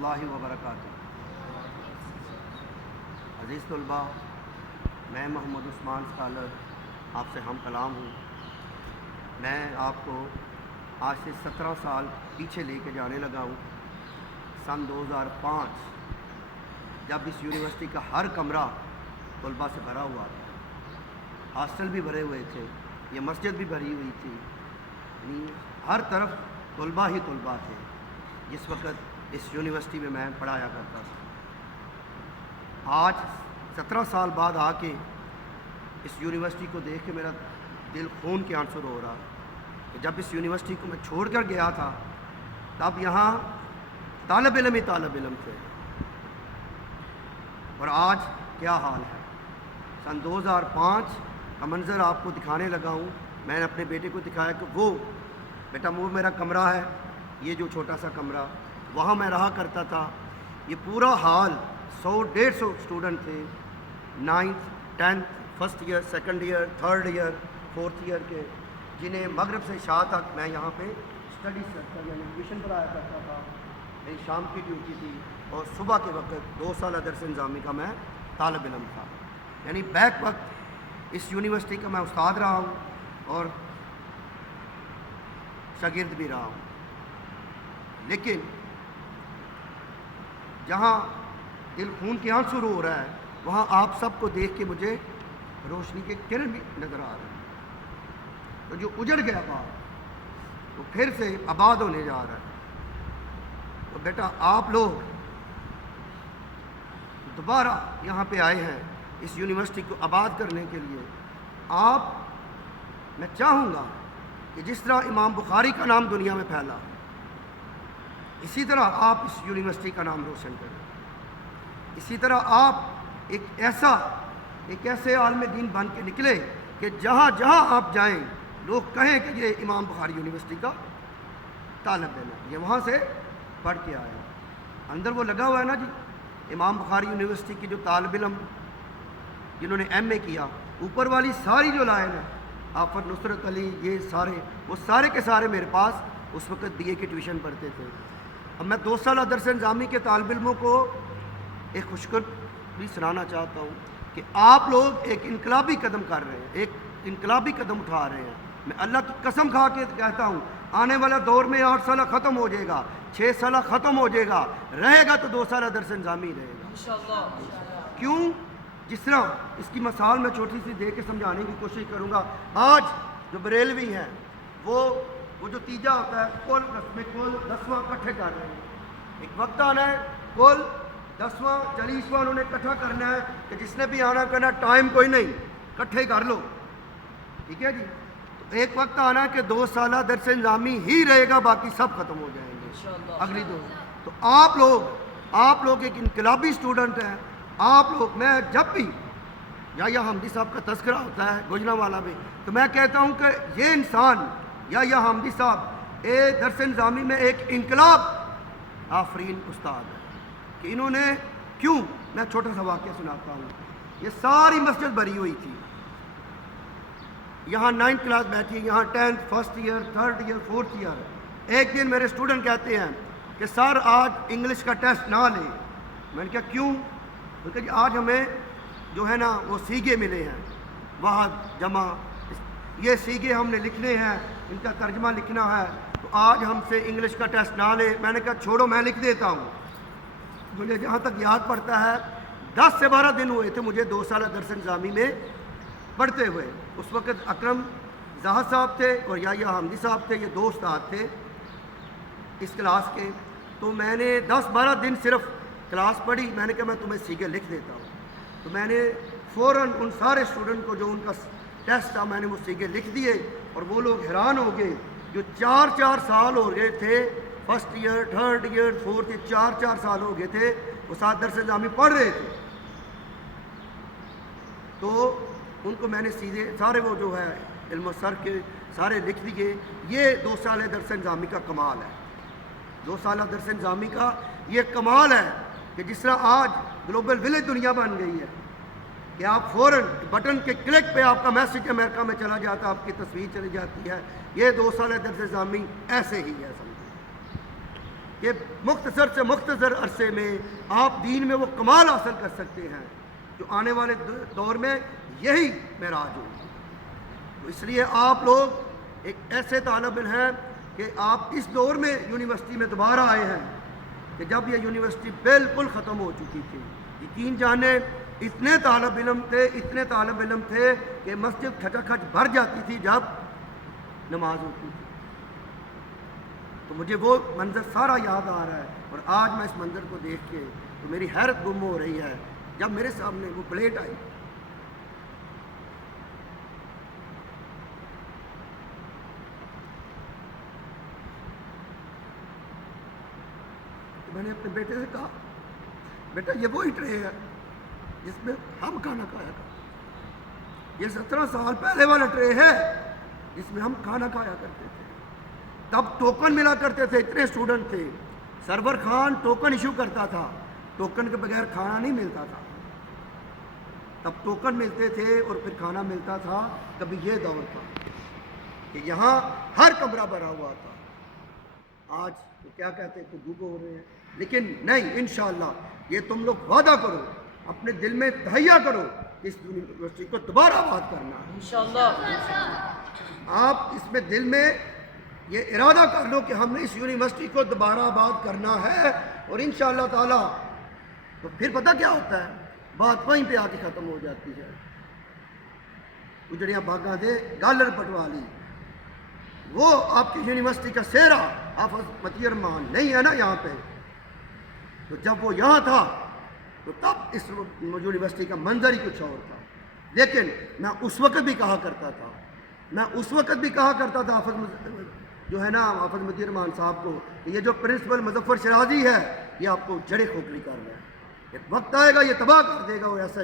اللہ وبرکاتہ۔ عزیز طلباء، میں محمد عثمان اسکالر آپ سے ہم کلام ہوں۔ میں آپ کو آج سے 17 سال پیچھے لے کے جانے لگا ہوں۔ سن 2005 جب اس یونیورسٹی کا ہر کمرہ طلباء سے بھرا ہوا تھا، ہاسٹل بھی بھرے ہوئے تھے، یہ مسجد بھی بھری ہوئی تھی، یعنی ہر طرف طلباء ہی طلباء تھے جس وقت اس یونیورسٹی میں میں پڑھایا کرتا تھا۔ آج 17 سال بعد آ کے اس یونیورسٹی کو دیکھ کے میرا دل خون کے آنسو رو رہا کہ جب اس یونیورسٹی کو میں چھوڑ کر گیا تھا تب یہاں طالب علم ہی طالب علم تھے، اور آج کیا حال ہے۔ سن 2005 کا منظر آپ کو دکھانے لگا ہوں۔ میں نے اپنے بیٹے کو دکھایا کہ وہ میرا کمرہ ہے، یہ جو چھوٹا سا کمرہ، وہاں میں رہا کرتا تھا۔ یہ پورا حال 100-150 اسٹوڈنٹ تھے، 9th 10th first year, second year, third year, fourth year کے، جنہیں مغرب سے عشاء تک میں یہاں پہ اسٹڈیز کرتا، یعنی ٹیوشن پڑھایا کرتا تھا۔ میری شام کی ڈیوٹی تھی اور صبح کے وقت 2 سالہ درس نظامی کا میں طالب علم تھا، یعنی بیک وقت اس یونیورسٹی کا میں استاد رہا ہوں اور شاگرد بھی رہا ہوں۔ لیکن جہاں دل خون کے آنسو رو رہا ہے، وہاں آپ سب کو دیکھ کے مجھے روشنی کے کرن بھی نظر آ رہے ہیں۔ تو جو اجڑ گیا بات وہ پھر سے آباد ہونے جا رہا ہے۔ تو بیٹا آپ لوگ دوبارہ یہاں پہ آئے ہیں اس یونیورسٹی کو آباد کرنے کے لیے۔ میں چاہوں گا کہ جس طرح امام بخاری کا نام دنیا میں پھیلا، اسی طرح آپ اس یونیورسٹی کا نام روشن کریں۔ اسی طرح آپ ایک ایسے عالم دین بن کے نکلے کہ جہاں جہاں آپ جائیں لوگ کہیں کہ یہ امام بخاری یونیورسٹی کا طالب علم ہے، یہ وہاں سے پڑھ کے آیا۔ اندر وہ لگا ہوا ہے نا جی، امام بخاری یونیورسٹی کے جو طالب علم جنہوں نے ایم اے کیا، اوپر والی ساری جو لائن ہے، آفت نصرت علی، یہ سارے، وہ سارے کے سارے میرے پاس اس وقت بی اے کی ٹیوشن پڑھتے تھے۔ اب میں 2 سالہ درس نظامی کے طالب علموں کو ایک خوشخبری سنانا چاہتا ہوں کہ آپ لوگ ایک انقلابی قدم کر رہے ہیں، ایک انقلابی قدم اٹھا رہے ہیں۔ میں اللہ کی قسم کھا کے کہتا ہوں، آنے والا دور میں 8 سالہ ختم ہو جائے گا، 6 سالہ ختم ہو جائے گا، رہے گا تو 2 سالہ درس نظامی رہے گا انشاءاللہ۔ کیوں؟ جس طرح اس کی مثال میں چھوٹی سی دے کے سمجھانے کی کوشش کروں گا۔ آج جو بریلوی ہیں وہ جو تیجا ہوتا ہے کل 10واں اکٹھے کر رہے ہیں۔ ایک وقت آنا ہے کل 10واں 40واں انہوں نے اکٹھا کرنا ہے کہ جس نے بھی آنا کرنا، ٹائم کوئی نہیں، اکٹھے کر لو، ٹھیک ہے جی۔ تو ایک وقت آنا ہے کہ 2 سالہ درس نظامی ہی رہے گا، باقی سب ختم ہو جائیں گے اگلی 2۔ تو آپ لوگ ایک انقلابی اسٹوڈنٹ ہیں۔ آپ لوگ، میں جب بھی یا حمدی صاحب کا تذکرہ ہوتا ہے، گوجرانوالہ بھی، تو میں کہتا ہوں کہ یہ انسان یا حمدی صاحب درس نظامی میں ایک انقلاب آفرین استاد ہے کہ انہوں نے کیوں، میں چھوٹا سا واقعہ سناتا ہوں۔ یہ ساری مسجد بھری ہوئی تھی، یہاں 9th کلاس بیٹھی ہے، یہاں 10th first year, third year, fourth year. ایک دن میرے اسٹوڈنٹ کہتے ہیں کہ سر آج انگلش کا ٹیسٹ نہ لیں۔ میں نے کہا کیوں؟ کہ آج ہمیں جو ہے نا وہ سیگے ملے ہیں، واحد جمع، یہ سیگے ہم نے لکھنے ہیں، ان کا ترجمہ لکھنا ہے، تو آج ہم سے انگلش کا ٹیسٹ نہ لے۔ میں نے کہا چھوڑو، میں لکھ دیتا ہوں۔ مجھے جہاں تک یاد پڑتا ہے 10 سے 12 دن ہوئے تھے مجھے 2 سالہ درس نظامی میں پڑھتے ہوئے۔ اس وقت اکرم زاہد صاحب تھے اور یا حمدی صاحب تھے، یہ 2 استاد تھے اس کلاس کے۔ تو میں نے 10-12 دن صرف کلاس پڑھی۔ میں نے کہا میں تمہیں سیگے لکھ دیتا ہوں۔ تو میں نے فوراً ان سارے اسٹوڈنٹ کو جو ان کا ٹیسٹ تھا، میں نے وہ سیگے لکھ دیے، اور وہ لوگ حیران ہو گئے جو 4 سال ہو گئے تھے، first year, third year, fourth year, 4 سال ہو گئے تھے وہ ساتھ درس نظامی پڑھ رہے تھے۔ تو ان کو میں نے سیدھے سارے وہ جو ہے علم و سر کے سارے لکھ دیے۔ یہ 2 سالہ درس نظامی کا کمال ہے، 2 سالہ درس نظامی کا یہ کمال ہے کہ جس طرح آج گلوبل ولیج دنیا بن گئی ہے کہ آپ فوراً بٹن کے کلک پہ آپ کا میسج امریکہ میں چلا جاتا ہے، آپ کی تصویر چلی جاتی ہے۔ یہ 2 سالہ درس نظامی ایسے ہی ہے سمجھیں۔ کہ مختصر سے مختصر عرصے میں آپ دین میں وہ کمال حاصل کر سکتے ہیں جو آنے والے دور میں یہی معراج ہو. تو اس لیے آپ لوگ ایک ایسے طالب علم ہیں کہ آپ اس دور میں یونیورسٹی میں دوبارہ آئے ہیں کہ جب یہ یونیورسٹی بالکل ختم ہو چکی تھی. یقین جانے اتنے طالب علم تھے کہ مسجد کھچا کھچ بھر جاتی تھی جب نماز ہوتی تھی. تو مجھے وہ منظر سارا یاد آ رہا ہے، اور آج میں اس منظر کو دیکھ کے تو میری حیرت گم ہو رہی ہے جب میرے سامنے وہ پلیٹ آئی. میں نے اپنے بیٹے سے کہا بیٹا یہ وہی ٹرے ہے جس میں ہم کھانا کھایا کرتے، یہ 17 سال پہلے والا ٹرے ہے جس میں ہم کھانا کھایا کرتے تھے. تب ٹوکن ملا کرتے تھے، اتنے اسٹوڈنٹ تھے. سرور خان ٹوکن ایشو کرتا تھا، ٹوکن کے بغیر کھانا نہیں ملتا تھا. تب ٹوکن ملتے تھے اور پھر کھانا ملتا تھا. کبھی یہ دور تھا کہ یہاں ہر کمرہ بھرا ہوا تھا. آج تو کیا کہتے ہیں تو ڈوبو ہو رہے ہیں. لیکن نہیں، انشاءاللہ یہ تم لوگ وعدہ کرو، اپنے دل میں تہیہ کرو کہ اس یونیورسٹی کو دوبارہ آباد کرنا ہے انشاءاللہ. آپ اس میں دل میں یہ ارادہ کر لو کہ ہم نے اس یونیورسٹی کو دوبارہ آباد کرنا ہے، اور انشاءاللہ تعالی تو پھر پتہ کیا ہوتا ہے، بات وہیں پہ آ کے ختم ہو جاتی ہے. اجڑیاں بھاگاں دے گالر پٹوالی، وہ آپ کی یونیورسٹی کا سہرا حافظ متی ارمان نہیں ہے نا یہاں پہ. تو جب وہ یہاں تھا تو تب اس یونیورسٹی کا منظر ہی کچھ اور تھا. لیکن میں اس وقت بھی کہا کرتا تھا حافظ جو ہے نا حافظ متی ارمان صاحب کو کہ یہ جو پرنسپل مظفر شرازی ہے یہ آپ کو جڑے کھوکھلی کر رہا ہے، ایک وقت آئے گا یہ تباہ کر دے گا. اور ایسا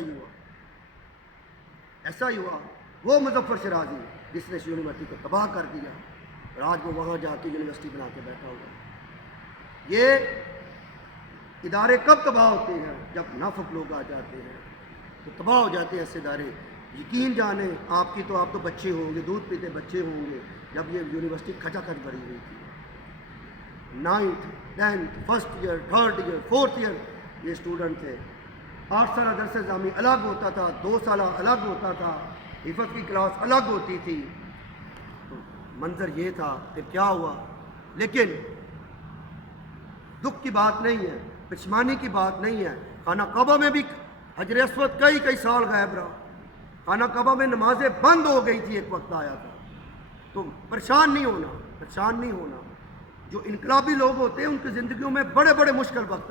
ہی ہوا. وہ مظفر شرازی جس نے اس یونیورسٹی کو تباہ کر دیا، اور آج وہ وہاں جا کے یونیورسٹی بنا کے بیٹھا ہوا. یہ ادارے کب تباہ ہوتے ہیں؟ جب نافق لوگ آ جاتے ہیں تو تباہ ہو جاتے ہیں ایسے ادارے. یقین جانے آپ تو بچے ہوں گے، دودھ پیتے بچے ہوں گے جب یہ یونیورسٹی کھچا کھچ بھری ہوئی تھی. 9th 10th first year 3rd year 4th year یہ اسٹوڈنٹ تھے. 8 سالہ درس نظامی الگ ہوتا تھا، 2 سالہ الگ ہوتا تھا، حفظ کی کلاس الگ ہوتی تھی. تو منظر یہ تھا. پھر کیا ہوا؟ لیکن دکھ کی بات نہیں ہے، پشمانی کی بات نہیں ہے. خانہ کعبہ میں بھی حجر اسود کئی سال غائب رہا. خانہ کعبہ میں نمازیں بند ہو گئی تھی، ایک وقت آیا تھا. تو پریشان نہیں ہونا. جو انقلابی لوگ ہوتے ہیں ان کی زندگیوں میں بڑے مشکل وقت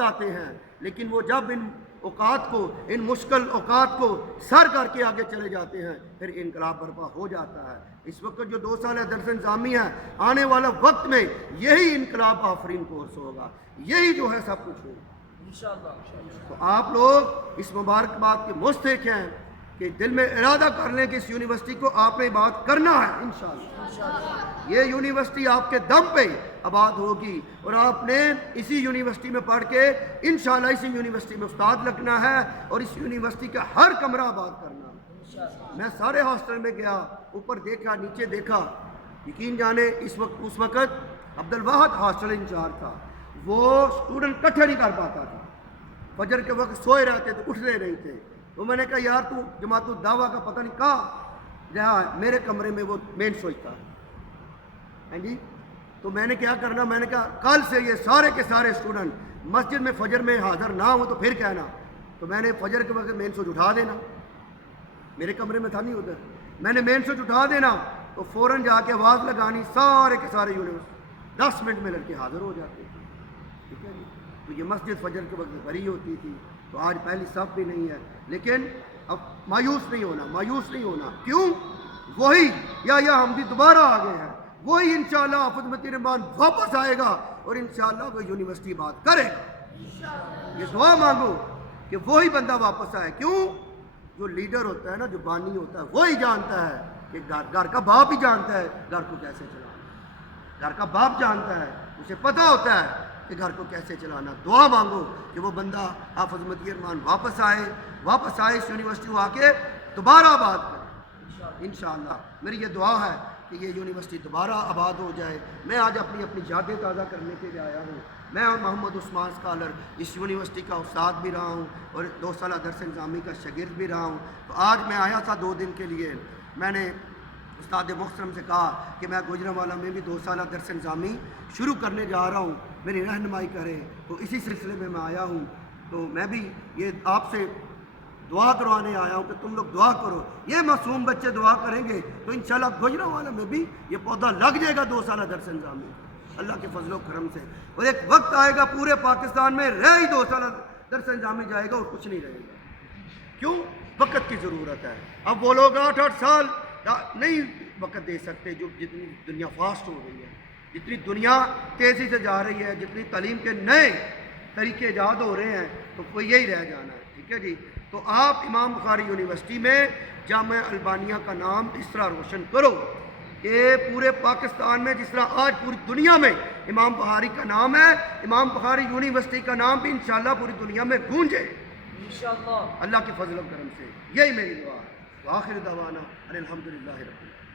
آتے ہیں، لیکن وہ جب ان مشکل اوقات کو سر کر کے آگے چلے جاتے ہیں پھر انقلاب برپا ہو جاتا ہے. اس وقت جو 2 سال درس نظامی ہے، آنے والا وقت میں یہی انقلاب آفرین کورس ہوگا، یہی جو ہے سب کچھ ہوگا انشاءاللہ. تو آپ لوگ اس مبارکباد کے مستحق ہیں کہ دل میں ارادہ کر لیں کہ اس یونیورسٹی کو آپ نے بات کرنا ہے انشاءاللہ. یہ یونیورسٹی آپ کے دم پہ آباد ہوگی، اور آپ نے اسی یونیورسٹی میں پڑھ کے انشاءاللہ اسی یونیورسٹی میں استاد لگنا ہے، اور اس یونیورسٹی کا ہر کمرہ آباد کرنا ہے. میں سارے ہاسٹل میں گیا، اوپر دیکھا نیچے دیکھا. یقین جانے اس وقت عبدالواحد ہاسٹل انچارج تھا. وہ اسٹوڈنٹ کٹھے نہیں کر پاتا تھا، فجر کے وقت سوئے رہتے تھے، اٹھتے نہیں تھے. تو میں نے کہا یار تو جماعت الدعوہ کا پتہ نہیں کہاں جہاں میرے کمرے میں وہ مین سوچ تھا. ہاں جی. تو میں نے کیا کرنا، میں نے کہا کل سے یہ سارے کے سارے اسٹوڈنٹ مسجد میں فجر میں حاضر نہ ہوں تو پھر کہنا. تو میں نے فجر کے وقت مین سوچ اٹھا دینا، میرے کمرے میں تھا نہیں ادھر، میں نے مین سوچ اٹھا دینا تو فوراً جا کے آواز لگانی، سارے کے سارے یونیورسٹی 10 منٹ میں لڑکے حاضر ہو جاتے تھے. ٹھیک ہے جی. تو یہ مسجد فجر کے وقت بھری ہوتی تھی. تو آج پہلی صف بھی نہیں ہے. لیکن اب مایوس نہیں ہونا. کیوں؟ وہی یا حمدی دوبارہ آ گئے ہیں، وہی انشاءاللہ حافظ متی ارمان واپس آئے گا، اور انشاءاللہ وہ یونیورسٹی بات کرے گا. یہ دعا مانگو کہ وہی بندہ واپس آئے. کیوں؟ جو لیڈر ہوتا ہے نا، جو بانی ہوتا ہے، وہی جانتا ہے کہ گھر کا باپ ہی جانتا ہے گھر کو کیسے چلانا. گھر کا باپ جانتا ہے، اسے پتہ ہوتا ہے کہ گھر کو کیسے چلانا. دعا مانگو کہ وہ بندہ حافظ متی ارمان واپس آئے اس یونیورسٹی کو آ کے دوبارہ آباد کرے انشاءاللہ. میری یہ دعا ہے. کہ یہ یونیورسٹی دوبارہ آباد ہو جائے۔ میں آج اپنی یادیں تازہ کرنے کے لیے آیا ہوں۔ میں محمد عثمان اسکالر اس یونیورسٹی کا استاد بھی رہا ہوں اور 2 سالہ درس نظامی کا شاگرد بھی رہا ہوں۔ تو آج میں آیا تھا 2 دن کے لیے۔ میں نے استاد محترم سے کہا کہ میں گوجرانوالہ میں بھی 2 سالہ درس نظامی شروع کرنے جا رہا ہوں، میری رہنمائی کریں۔ تو اسی سلسلے میں آیا ہوں۔ تو میں بھی یہ آپ سے دعا کروانے آیا ہوں کہ تم لوگ دعا کرو، یہ معصوم بچے دعا کریں گے تو انشاءاللہ گوجرانوالہ میں بھی یہ پودا لگ جائے گا 2 سالہ درس نظامی اللہ کے فضل و کرم سے۔ اور ایک وقت آئے گا پورے پاکستان میں رہ ہی 2 سالہ درس نظامی جائے گا اور کچھ نہیں رہے گا۔ کیوں؟ وقت کی ضرورت ہے۔ اب وہ لوگ 8-8 سال نہیں وقت دے سکتے، جو جتنی دنیا فاسٹ ہو رہی ہے، جتنی دنیا تیزی سے جا رہی ہے، جتنی تعلیم کے نئے طریقے ایجاد ہو رہے ہیں، تو کوئی یہی رہ جانا ہے۔ ٹھیک ہے جی؟ تو آپ امام بخاری یونیورسٹی میں جامعہ البانیہ کا نام اس طرح روشن کرو کہ پورے پاکستان میں جس طرح آج پوری دنیا میں امام بخاری کا نام ہے، امام بخاری یونیورسٹی کا نام بھی انشاءاللہ پوری دنیا میں گونجے انشاءاللہ اللہ کے فضل و کرم سے۔ یہی میری دعا ہے۔ وآخر دعوانا ان الحمدللہ رب العالمین۔